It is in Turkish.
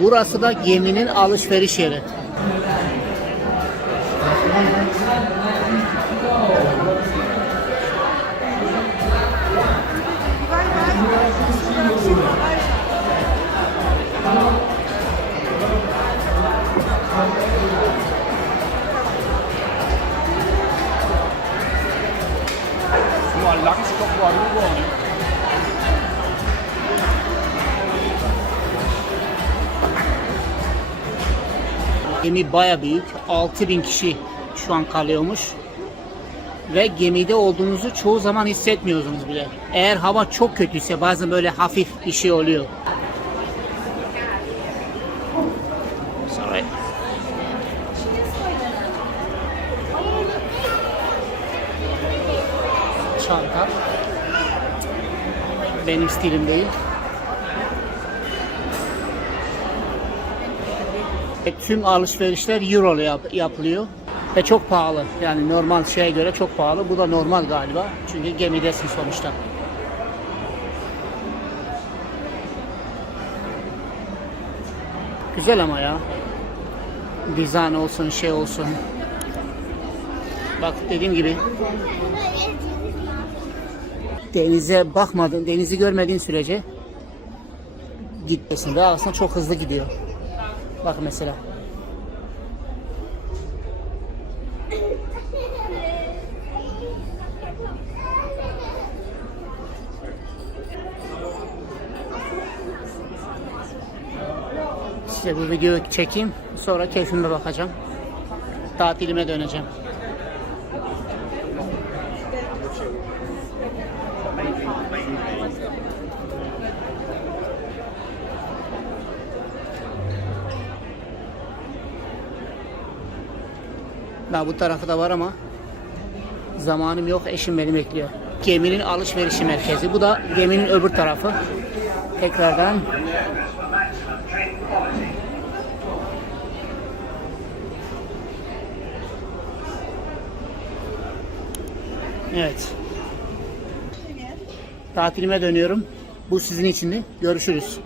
Burası da geminin alışveriş yeri. Du har langskov, Gemi baya büyük. 6000 kişi şu an kalıyormuş. Ve gemide olduğunuzu çoğu zaman hissetmiyorsunuz bile. Eğer hava çok kötüyse bazen böyle hafif bir şey oluyor. Sorry. Çanta. Benim stilim değil. E, Tüm alışverişler euro ile yap- yapılıyor ve çok pahalı. Yani normal şeye göre çok pahalı. Bu da normal galiba. Çünkü gemidesin sonuçta. Güzel ama ya. Dizayn olsun, şey olsun. Bak dediğim gibi denize bakmadın, denizi görmediğin sürece gitmesin ve aslında çok hızlı gidiyor. Bak mesela. Size bu videoyu çekeyim. Sonra keyfime bakacağım. Tatilime döneceğim. Daha bu tarafı da var ama zamanım yok. Eşim beni bekliyor. Geminin alışverişi merkezi. Bu da geminin öbür tarafı. Tekrardan Evet. Tatilime dönüyorum. Bu sizin için de. Görüşürüz.